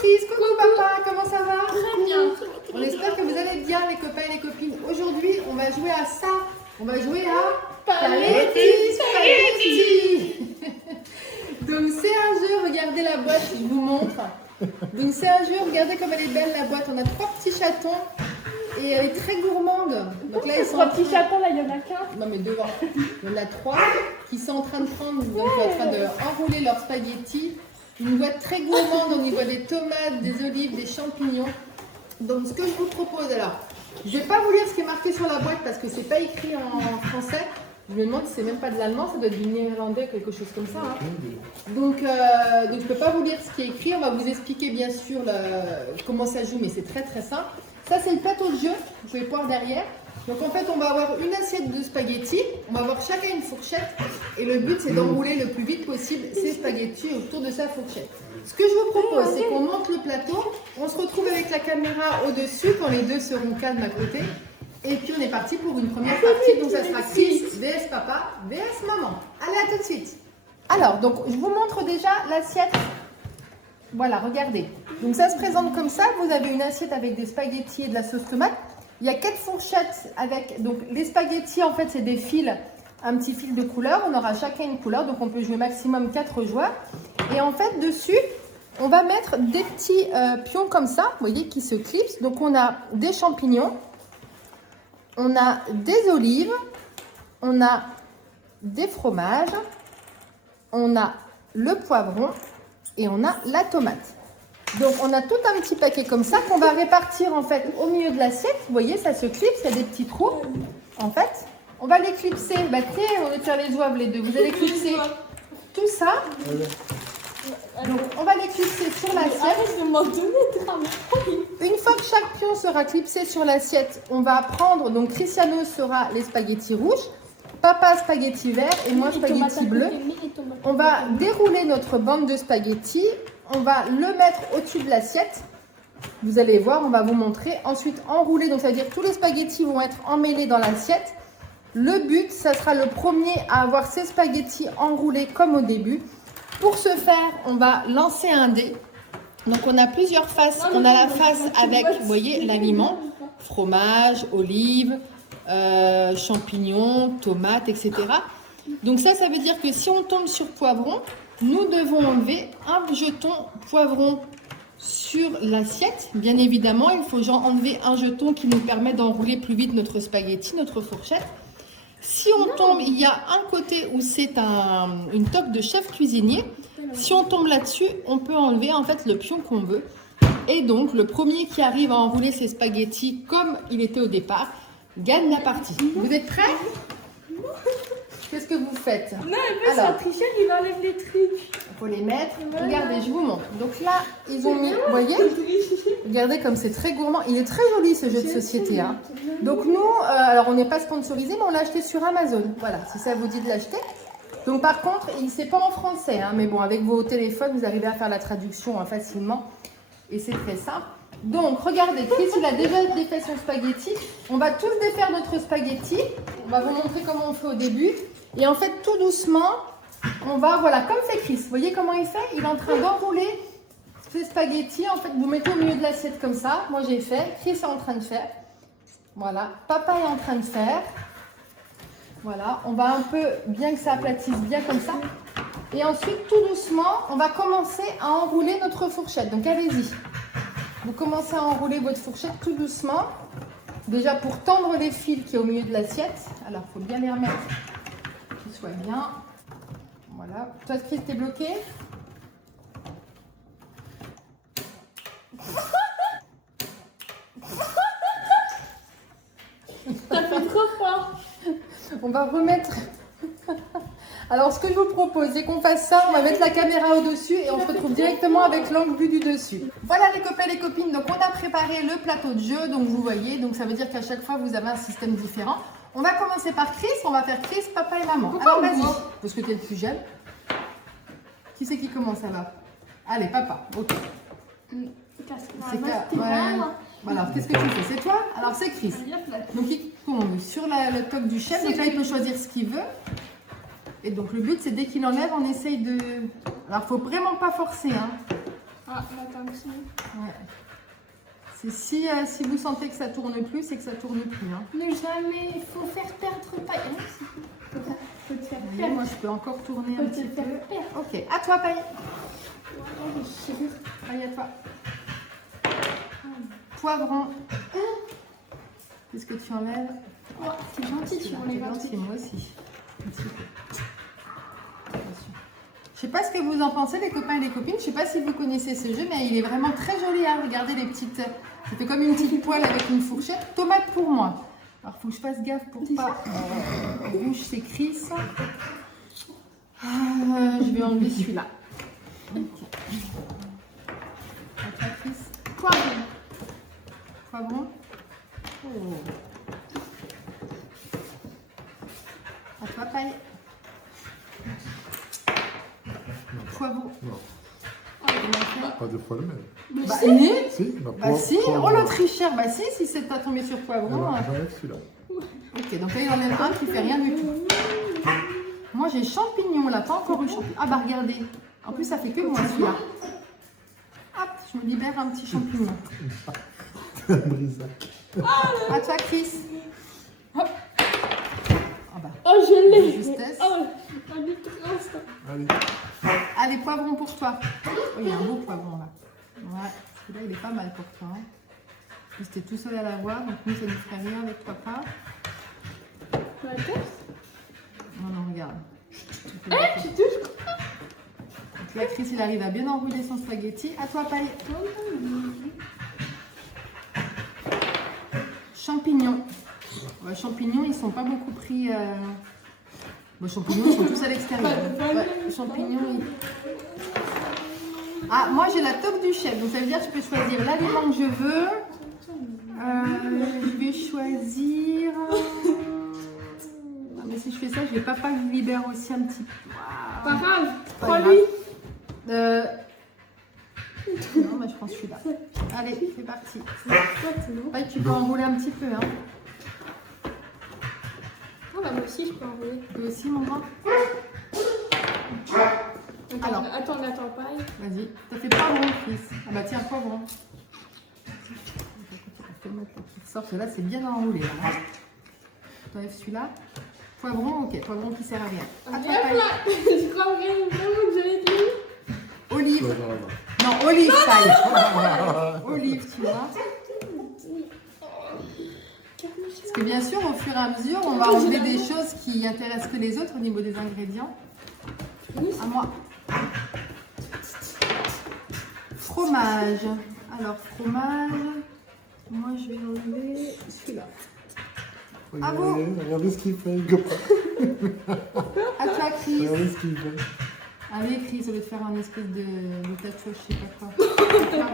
Chris, coucou papa, comment ça va? Très bien. On espère que vous allez bien les copains et les copines. Aujourd'hui, on va jouer à ça. On va jouer à Spaghetti, Spaghetti. Donc c'est un jeu, regardez la boîte, je vous montre. Donc c'est un jeu, regardez comme elle est belle la boîte. On a 3 petits chatons et elle est très gourmande. Donc là, ils sont 3 petits chatons, là, il y en a qu'un. Non mais devant, il y en a 3 qui sont en train de prendre, donc en train d'enrouler leurs spaghettis. Une boîte très gourmande, on y voit des tomates, des olives, des champignons. Donc ce que je vous propose alors, je ne vais pas vous lire ce qui est marqué sur la boîte parce que c'est pas écrit en français. Je me demande si c'est même pas de l'allemand, ça doit être du néerlandais, quelque chose comme ça. Hein. Donc je ne peux pas vous lire ce qui est écrit. On va vous expliquer bien sûr comment ça joue, mais c'est très très simple. Ça c'est le plateau de jeu, vous pouvez voir derrière. Donc en fait on va avoir une assiette de spaghettis, on va avoir chacun une fourchette et le but c'est d'enrouler le plus vite possible ces spaghettis autour de sa fourchette. Ce que je vous propose c'est qu'on monte le plateau, on se retrouve avec la caméra au-dessus quand les deux seront calmes à côté et puis on est parti pour une première partie, donc ça sera Chris vs papa vs maman. Allez, à tout de suite. Alors donc je vous montre déjà l'assiette. Voilà, regardez. Donc ça se présente comme ça, vous avez une assiette avec des spaghettis et de la sauce tomate. Il y a 4 fourchettes avec, donc les spaghettis en fait c'est des fils, un petit fil de couleur, on aura chacun une couleur, donc on peut jouer maximum 4 joueurs. Et en fait dessus, on va mettre des petits pions comme ça, vous voyez, qui se clipsent. Donc on a des champignons, on a des olives, on a des fromages, on a le poivron et on a la tomate. Donc on a tout un petit paquet comme ça qu'on va répartir en fait au milieu de l'assiette. Vous voyez, ça se clipse, il y a des petits trous. En fait, on va les clipser. Bah tiens, on va faire les oeuvres les deux. Vous allez clipser tout ça. Donc on va les clipser sur l'assiette. Une fois que chaque pion sera clipsé sur l'assiette, on va prendre, donc Cristiano sera les spaghettis rouges, papa spaghetti vert et moi spaghetti bleu. On va dérouler notre bande de spaghettis. On va le mettre au-dessus de l'assiette. Vous allez voir, on va vous montrer. Ensuite, enrouler, donc ça veut dire que tous les spaghettis vont être emmêlés dans l'assiette. Le but, ça sera le premier à avoir ces spaghettis enroulés comme au début. Pour ce faire, on va lancer un dé. Donc, on a plusieurs faces. On a la face avec, vous voyez, l'aliment, fromage, olives, champignons, tomates, etc. Donc ça veut dire que si on tombe sur poivron, nous devons enlever un jeton poivron sur l'assiette. Bien évidemment, il faut enlever un jeton qui nous permet d'enrouler plus vite notre spaghetti, notre fourchette. Si on tombe, il y a un côté où c'est une toque de chef cuisinier. Si on tombe là-dessus, on peut enlever en fait le pion qu'on veut. Et donc, le premier qui arrive à enrouler ses spaghettis comme il était au départ, gagne la partie. Vous êtes prêts? Qu'est-ce que vous faites? Non, mais c'est un tricheur, il enlève les trucs. Il faut les mettre. Regardez, je vous montre. Donc là, ils ont mis, vous voyez, regardez comme c'est très gourmand. Il est très joli ce jeu de société. Hein. Donc nous, alors on n'est pas sponsorisé, mais on l'a acheté sur Amazon. Voilà, si ça vous dit de l'acheter. Donc par contre, c'est pas en français, hein, mais bon, avec vos téléphones, vous arrivez à faire la traduction hein, facilement. Et c'est très simple. Donc, regardez, Chris, il a déjà défait son spaghetti. On va tous défaire notre spaghetti. On va vous montrer comment on fait au début. Et en fait, tout doucement, on va, voilà, comme fait Chris. Vous voyez comment il fait? Il est en train d'enrouler ses spaghettis. En fait, vous mettez au milieu de l'assiette comme ça. Moi, j'ai fait. Chris est en train de faire. Voilà. Papa est en train de faire. Voilà. On va un peu, bien que ça aplatisse bien comme ça. Et ensuite, tout doucement, on va commencer à enrouler notre fourchette. Donc, allez-y. Vous commencez à enrouler votre fourchette tout doucement. Déjà pour tendre les fils qui est au milieu de l'assiette. Alors, il faut bien les remettre qu'ils soient bien. Voilà. Toi, Chris, t'es bloqué? T'as fait trop fort. On va remettre... Alors, ce que je vous propose, c'est qu'on fasse ça. On va mettre la caméra au-dessus et on se retrouve directement avec l'angle vue du dessus. Voilà les copains et les copines. Donc, on a préparé le plateau de jeu. Donc, vous voyez. Donc, ça veut dire qu'à chaque fois, vous avez un système différent. On va commencer par Chris. On va faire Chris, papa et maman. Alors, vas-y. Parce que tu es le plus jeune. Qui c'est qui commence alors? Allez, papa. Ok. Voilà, qu'est-ce que tu fais? C'est toi? Alors, c'est Chris. Donc, il tombe sur le toque du chef. Donc là, il peut choisir ce qu'il veut. Et donc, le but, c'est dès qu'il enlève, on essaye de... Alors, il ne faut vraiment pas forcer. Hein. Ah, attends un petit. Ouais. C'est si vous sentez que ça tourne plus, c'est que ça tourne plus. Hein. Ne jamais, il faut faire perdre paille. Faut te faire Vous voyez, perdre. moi, je peux encore tourner Faut un te petit peu. faire perdre. Ok, à toi, Paille. Paille, à toi. Poivron. Qu'est-ce que tu enlèves? Oh, c'est gentil, tu m'enlèves un gentil, truc. moi aussi. Un petit peu. Attention. Je sais pas ce que vous en pensez, les copains et les copines. Je sais pas si vous connaissez ce jeu, mais il est vraiment très joli. Hein. Regardez les petites. Ça fait comme une petite poêle avec une fourchette. Tomate pour moi. Alors, faut que je fasse gaffe pour pas rouge, c'est Chris. Je vais enlever celui-là. Ok. À toi, Chris. Poivron. Poivron. Oh. À toi, Paille. Poivron. Non, Oh, pas deux fois le même. bah, Si, bah si, oh l'autre tricheur, bah si c'est pas tombé sur poivron. Alors, j'enlève celui-là. Ok, donc là il en a un qui fait rien du tout. Moi j'ai champignon là, pas encore eu champignon. Ah bah regardez, en plus ça fait que moi celui-là. Hop, je me libère un petit champignon. Brisac. À toi Chris. Hop. Ah bah, Oh, je l'ai. justesse. Oh, un micro-instant. Allez. Allez, poivron pour toi. Oh, il y a un beau poivron là. Ouais, celui-là il est pas mal pour toi. Hein. En plus, t'es tout seul à l'avoir, donc nous ça ne ferait rien avec papa. Non, non, regarde. Tu touches. Donc là, Chris, il arrive à bien enrouler son spaghetti. À toi, Paille. Champignons. Ouais, champignons, ils sont pas beaucoup pris. Bon, champignons, ils sont tous à l'extérieur. Ouais, champignons. Ah, moi, j'ai la toque du chef. Donc, ça veut dire que je peux choisir l'aliment que je veux. Je vais choisir. Ah, mais si je fais ça, je vais pas que je libère aussi un petit peu. Pas grave. Pas Prends-lui. Non, mais je prends celui-là. Allez, c'est parti. Ouais, tu peux enrouler un petit peu. Hein. Ah bah moi aussi je peux enrouler. Tu peux aussi, mon grand. Alors. Attends, pareil. Vas-y. T'as fait poivron, Chris. Ah bah tiens, poivron. Sort, là, c'est bien enroulé. Là. T'enlèves celui-là. Poivron, ok. Poivron qui sert à rien. À toi, Paille. Je crois vraiment que j'avais dit. Olive. Là. Non, olive, Paille. Olive, tu vois. Parce que bien sûr, au fur et à mesure, on va enlever des choses qui intéressent que les autres au niveau des ingrédients. À moi. Fromage. Alors, fromage. Moi, je vais enlever celui-là. Ah bon? Regardez ce qu'il fait, les copains. À toi, Chris. Regardez ce qu'il fait. Allez, Chris, au lieu de faire un espèce de tatouage, je sais pas quoi.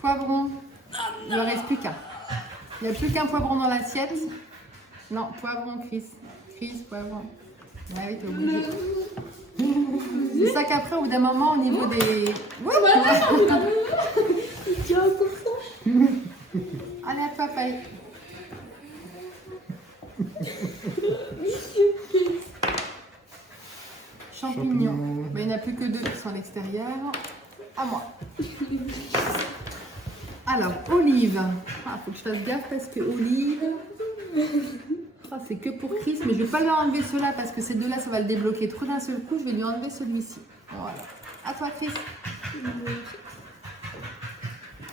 Poivron. Il ne reste plus qu'un. Il n'y a plus qu'un poivron dans l'assiette. Non, poivron, Chris. Chris, poivron. Ah oui, t'es obligé. C'est ça qu'après, au bout d'un moment, au niveau des... Allez, à toi, Paille. Champignons. Mais il n'y en a plus que deux qui sont à l'extérieur. À moi. Alors, olive. Ah, faut que je fasse gaffe parce que olive. Ah, c'est que pour Chris, mais je ne vais pas lui enlever ceux-là parce que ces deux-là, ça va le débloquer trop d'un seul coup. Je vais lui enlever celui-ci. Voilà. À toi, Chris.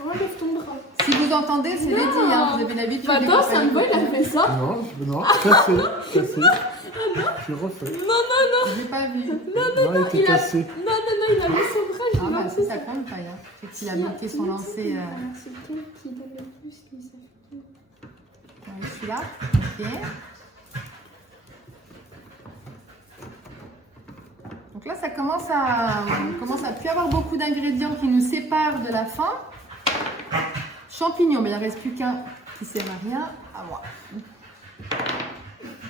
Enlève ton bras. Si vous entendez, c'est Lady. Hein. Vous avez l'habitude. Attends, c'est un boy, il a fait ça. Non, cassé. Tu refais. Je n'ai pas vu. Non, il était cassé. Non, il a mis son bras, je Ah, l'ai bah, lancé. ça compte pas. Hein. C'est qu'il a bloqué son lancer. C'est lequel qui donne le plus, lui, ça fait tout. Celui-là. Ok. Donc là, ça commence à plus avoir beaucoup d'ingrédients qui nous séparent de la fin. Champignons, mais il ne reste plus qu'un qui ne sert à rien. À moi.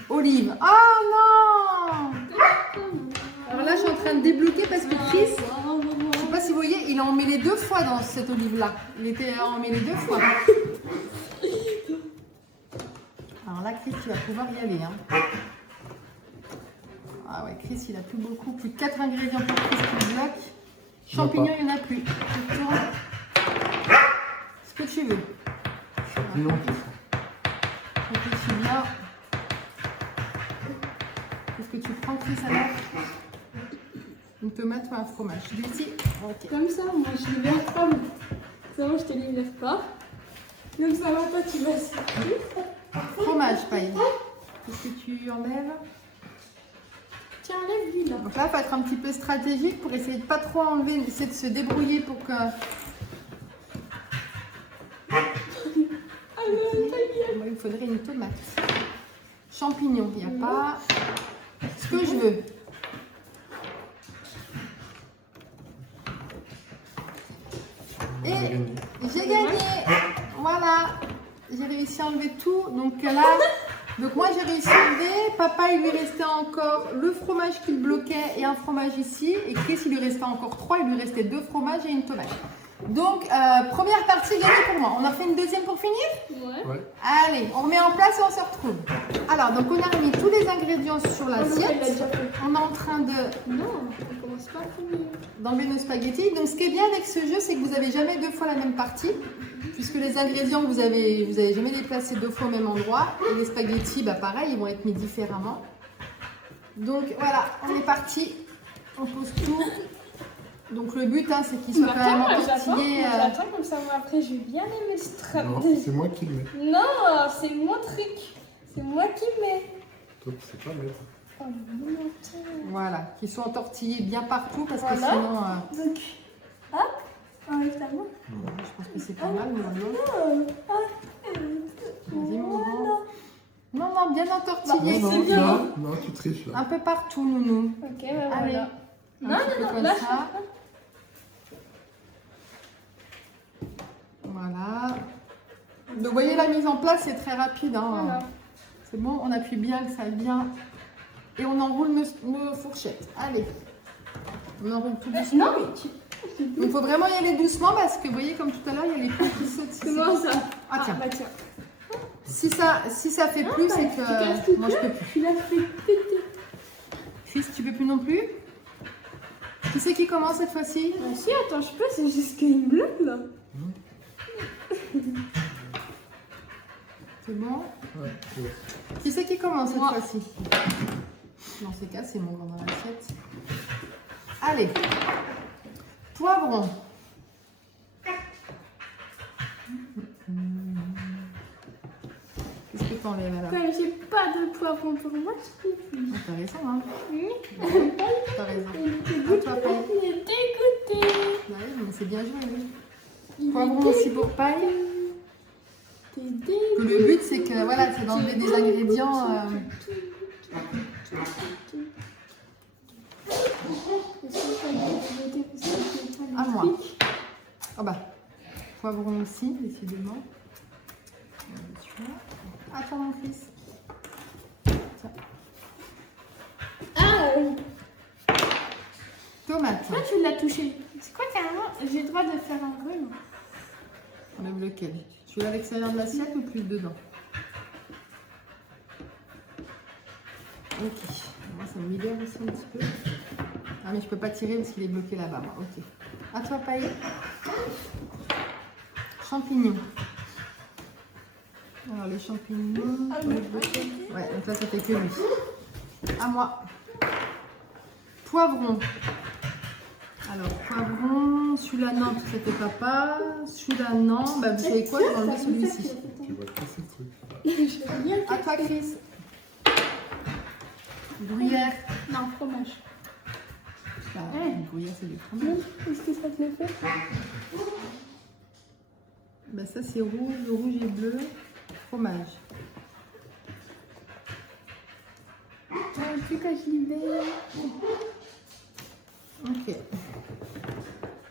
Olive. Oh non! Alors là, je suis en train de débloquer parce que Chris, je ne sais pas si vous voyez, il a emmêlé 2 fois dans cette olive-là. Il était emmêlé 2 fois. Alors là, Chris, tu vas pouvoir y aller. Hein. Ah ouais, Chris, il a plus beaucoup. Plus de 4 ingrédients pour Chris qui bloque. Champignons, il n'y en a plus. Je tourne. Ce que tu veux. Champignons, Réfléchis bien. Qu'est-ce que tu prends, Chris, alors? Une tomate ou un fromage? Celui-ci? Ok. Comme ça, moi je libère pas. Ça, moi je te libère pas. Comme ça, va pas, tu vas sortir. Fromage, paille. Qu'est-ce que tu enlèves? Tiens, enlève lui là. Donc là, il faut être un petit peu stratégique pour essayer de pas trop enlever, essayer de se débrouiller pour que... Moi, il me faudrait une tomate. Champignons, il n'y a pas. Ce que je veux. Et j'ai gagné. Voilà. J'ai réussi à enlever tout. Donc là, moi j'ai réussi à enlever. Papa, il lui restait encore le fromage qu'il bloquait et un fromage ici. Et Chris, il lui restait encore 3. Il lui restait 2 fromages et une tomate. Donc, première partie gagnée pour moi. On en fait une deuxième pour finir? Ouais. Allez, on remet en place et on se retrouve. Alors, donc on a remis tous les ingrédients sur l'assiette. On est en train de Non, on commence pas à premier. d'enlever nos spaghettis. Donc, ce qui est bien avec ce jeu, c'est que vous n'avez jamais 2 fois la même partie. Puisque les ingrédients, vous avez jamais déplacé 2 fois au même endroit. Et les spaghettis, bah pareil, ils vont être mis différemment. Donc, voilà, on est parti. On pose tout. Donc le but, hein, c'est qu'il soit quand même entortillé. J'attends comme ça, moi après je vais bien aimer ce Non, travail. c'est moi qui le mets. Non, c'est mon truc. C'est moi qui mets. Toi, tu sais pas mettre. Oh, mon Dieu. Voilà, qu'ils soient entortillés bien partout parce que Voilà. sinon... Donc, hop, enlève ta main. je pense que c'est pas mal, mais non. Vas-y, mon Voilà. grand. Non, bien entortillé. Non, c'est bien. non, tu triches là. Un peu partout, nounou. Ok, bah Allez. voilà. Un Non, petit peu non, non, comme lâche. ça. Voilà. Donc, vous voyez, la mise en place, c'est très rapide. Hein. Voilà. C'est bon, on appuie bien, que ça aille bien. Et on enroule nos fourchettes. Allez. On enroule tout doucement. Non, mais tu. Donc, il faut vraiment y aller doucement parce que vous voyez, comme tout à l'heure, il y a les points qui sautent. Comment ça? Ah, tiens. bah tiens. Si ça fait plus, c'est que moi, je peux plus. Tu l'as fait péter. Chris, tu peux plus non plus? Qui c'est qui commence cette fois-ci? Bah si, attends, je peux, c'est juste qu'il me bloque là. C'est bon? Ouais, c'est bon. Qui c'est qui commence cette Moi. fois-ci? Dans ces cas, c'est mon dans l'assiette. Allez. Poivron. Qu'est-ce que t'enlèves alors? Comme j'ai pas de poivron pour moi, je peux plus. Ah, t'as raison, hein? T'as raison. Il À toi, Paille. est dégoûté. Bah oui, mais c'est bien joué, oui. Poivron aussi pour Paille. T'es dégoûté. Le but, c'est que voilà, c'est d'enlever des ingrédients. À moi. Ah bah, poivron aussi, décidément. Attends, mon fils. Tiens. Ah, Tomate. toi tu l'as touché. C'est quoi carrément? J'ai le droit de faire un rhume. On enlève lequel? Tu veux à l'extérieur de l'assiette ou plus dedans? Ok. Moi, ça me libère aussi un petit peu. Ah, mais je peux pas tirer parce qu'il est bloqué là-bas. Moi. Ok. À toi, Paille. Champignons. Alors, les champignons. Ah, on les bloque. Ouais, donc là, ça fait que lui. À moi. Poivron. Alors, poivron. Celui-là, non, parce que c'était papa. Celui-là, non. Bah, vous savez quoi? Je vais enlever celui-ci. Tu vas casser le truc. Je vais bien À toi, Chris. Gruyère. Non, fromage. Bah, Ouais. gruyère, c'est du fromage. Est-ce que ça te le fait? Bah, ça, c'est rouge, rouge et bleu. Fromage. Plus que je libère. Ok.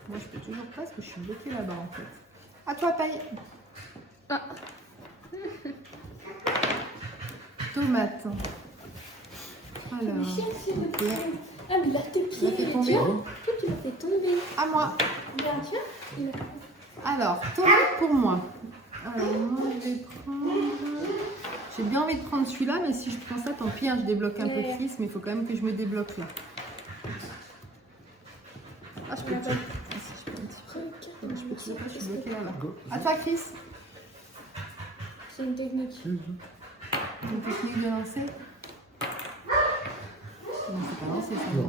Moi, je peux toujours pas parce que je suis bloquée là-bas, en fait. À toi, Paille. Ah. Tomate. Alors. Ok. ok. Ah, mais là, t'es Tu l'as fait tomber. Toi, tu l'as fait tomber. À moi. Bien, tu vois, il a- Alors, tomate pour moi. Alors, moi, je vais prendre... J'ai bien envie de prendre celui-là, mais si je prends ça, tant pis, hein, je débloque un peu Ouais. Chris, mais il faut quand même que je me débloque là. Ah, je peux te... Ah, si, je peux un petit peu. Je peux te dire, je suis bloquée là-bas. Go. À toi, Chris. C'est une technique. Une technique de lancer. Non, c'est pas lancer, ça. Non.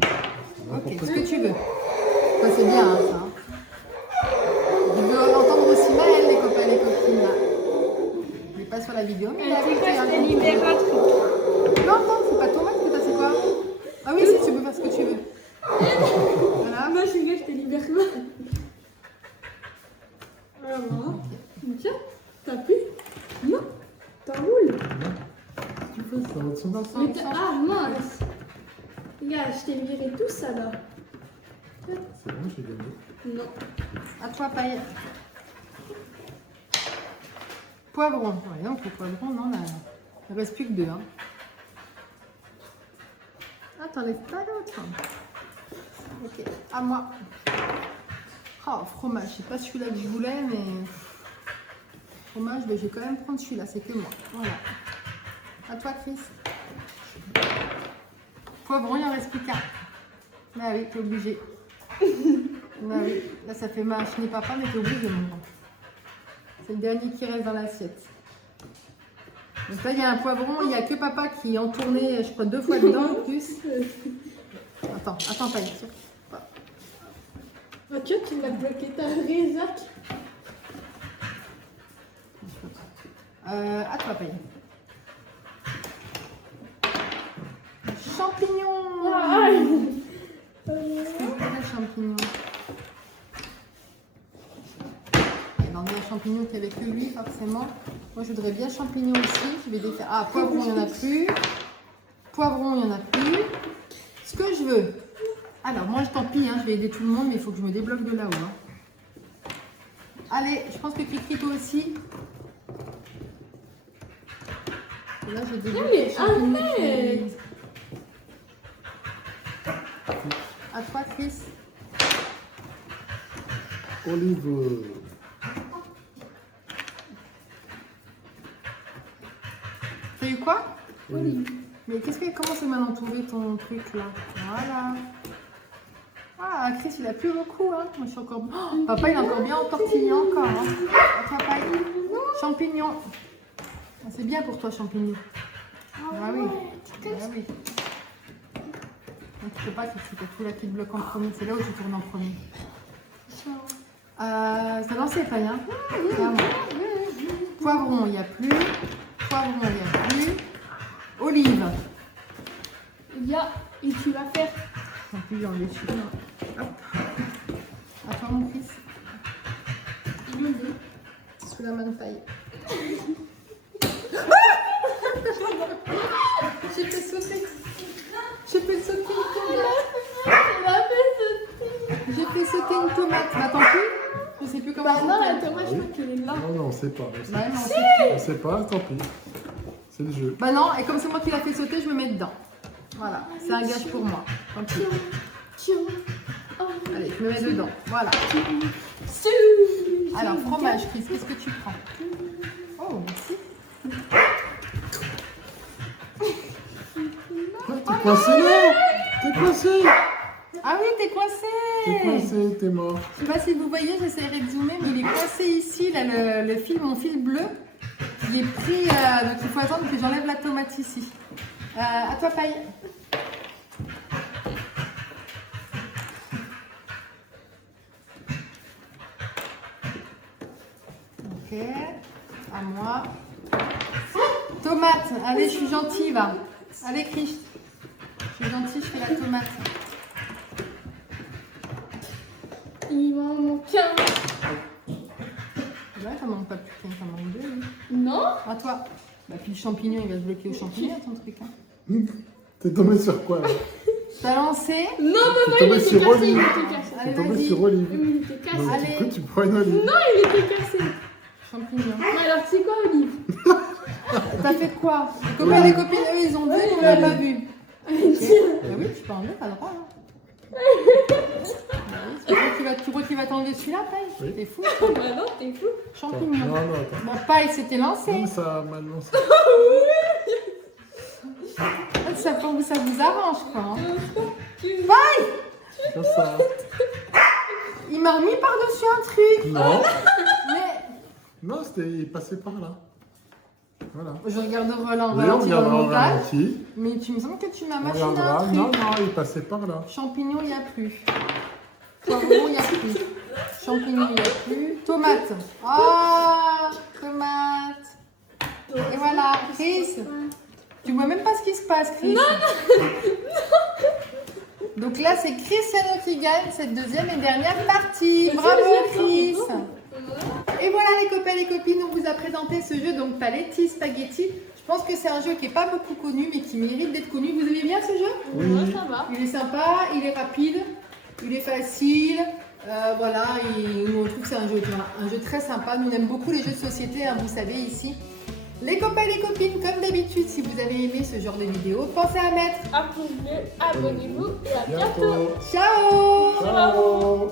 Ok, ce que tu veux. Ça, c'est bien, hein, ça. Je veux entendre aussi Maël, les copains et les copines, là. Il n'est pas sur la vidéo, mais il a C'est quoi, fait je un te libère un truc. Non, non, c'est pas tomate que t'as, c'est quoi? Ah oui, si tu peux faire ce que tu veux. Voilà. Moi, je te libère quoi? Voilà. Tiens, t'as pris? Non, t'enroules. Tu fais ça au-dessus d'un Mais ah mince. Regarde, je t'ai viré tout ça là. C'est bon, j'ai gagné. Non. À toi, paille. Poivron. Ouais, donc le poivron, non, là, il ne reste plus que 2. Hein. Ah, t'enlèves pas l'autre. Ok, à moi. Oh, fromage. C'est pas celui-là que je voulais, mais... Fromage, ben, je vais quand même prendre celui-là, c'est que moi. Voilà. À toi, Chris. Poivron, il en reste plus qu'un. Bah oui, t'es obligé. Bah oui, là ça fait mâche ni papa, mais t'es obligé mon grand. C'est le dernier qui reste dans l'assiette. Donc là, il y a un poivron, il n'y a que papa qui en tournait, je crois, 2 fois dedans en plus. Attends, pas sûr. Oh, tu vois, tu m'as bloqué ta résac. À toi, paye. Champignons. Champignons. Et dans les champignons qu'il n'y avait que lui, forcément. Moi, je voudrais bien champignons aussi. Je vais défaire. Ah, poivron, il n'y en a plus. Poivron, il n'y en a plus. Ce que je veux. Alors, moi, tant pis, hein, je vais aider tout le monde, mais il faut que je me débloque de là-haut. Hein. Allez, je pense que Cricri, toi aussi. Et là, j'ai débloqué les champignons. À toi, Chris. Olive. T'as eu quoi? Olive. Mais comment c'est mal entouré ton truc là? Voilà. Ah, Chris, il a plus beaucoup, hein. Moi, je suis encore... Oh, papa, il est encore bien entortillé encore, hein. À toi, paille. Champignons. Ah, c'est bien pour toi, champignons. Ah oui. Ah oui. Donc, tu sais pas que c'est tout là qui te bloque en premier. C'est là où tu tournes en premier. Ça lancé, paille, hein. Poivron, il n'y a plus. Poivron, il n'y a plus. Olive. Il y a, et tu vas faire. En plus, j'en ai chute. Hop. À toi, mon fils. Sous la main de paille. J'ai fait sauter. J'ai fait sauter une tomate. J'ai fait sauter une tomate. Bah, tant pis. Je sais plus comment. Bah non, la tomate, je crois qu'elle est là. Non, on sait pas. Bah, non, c'est... On sait pas, tant pis. C'est le jeu. Bah non, et comme c'est moi qui l'a fait sauter, je me mets dedans. Voilà, c'est un gage pour moi. Tant pis. Allez, je me mets dedans. Voilà. Alors, fromage, Chris, qu'est-ce que tu prends? Oh, merci. T'es coincé là. T'es coincé. Ah oui, t'es coincé. T'es coincé, t'es mort. Je sais pas si vous voyez, j'essaierai de zoomer, mais il est coincé ici, là, le fil, mon fil bleu. Il est pris, donc il faut attendre que j'enlève la tomate ici. À toi, paille. Ok, à moi. Tomate, allez, je suis gentille, va. Allez, Chris. Je suis gentille, je fais la tomate. Il m'en manque un. Ouais, ça manque pas plus qu'un, ça manque 2. Oui. Non. À toi. Bah, puis le champignon, il va se bloquer au champignon, ton truc. Hein. T'es tombé sur quoi là? T'as lancé. Non, T'es il tombé était sur cassé, il Olive. était cassé. Allez, T'es tombé vas-y. sur Olive. Oui, il était cassé. Donc Allez. du coup, tu prends une olive. Non, il était cassé. Champignon. Mais alors, c'est quoi, Olive? T'as fait quoi? Les copains et les copines, eux, ils ont vu, on l'a pas vu. Ok. Bah oui, tu peux enlever, pas le droit. Hein. Bah oui, tu crois qu'il va t'enlever celui-là, Paille? Oui. T'es fou. Bah non, t'es fou. Attends. Champignon. Non, non, attends. Bah, Paille, c'était lancé. Non, mais ça m'a lancé. Ça vous arrange, quoi. Hein. Tu- Paille! Comme ça. m'as remis par-dessus un truc. Non, Mais non, il passait par là. Voilà. je regarderai là en Oui, on ralenti dans le regardera en montage. ralenti. Mais tu me sembles que tu m'as On machiné un regardera. truc. Non, non, il passait par là. Champignons, il n'y a plus. Poivron, il n'y a plus. Champignons, il n'y a plus. Tomate. Ah, tomate. Et voilà, Chris. Tu vois même pas ce qui se passe, Chris. Donc là, c'est Cristiano qui gagne cette deuxième et dernière partie. Bravo, Chris. Et voilà, les copains et les copines, on vous a présenté ce jeu, donc Paletti Spaghetti. Je pense que c'est un jeu qui n'est pas beaucoup connu, mais qui mérite d'être connu. Vous aimez bien ce jeu? Oui. Ça va. Il est sympa, il est rapide, il est facile. Voilà, on trouve que c'est un jeu très sympa. Nous, on aime beaucoup les jeux de société, hein, vous savez, ici. Les copains et les copines, comme d'habitude, si vous avez aimé ce genre de vidéo, pensez à mettre Un pouce bleu, abonnez-vous et à bientôt. Bientôt. ciao. Ciao.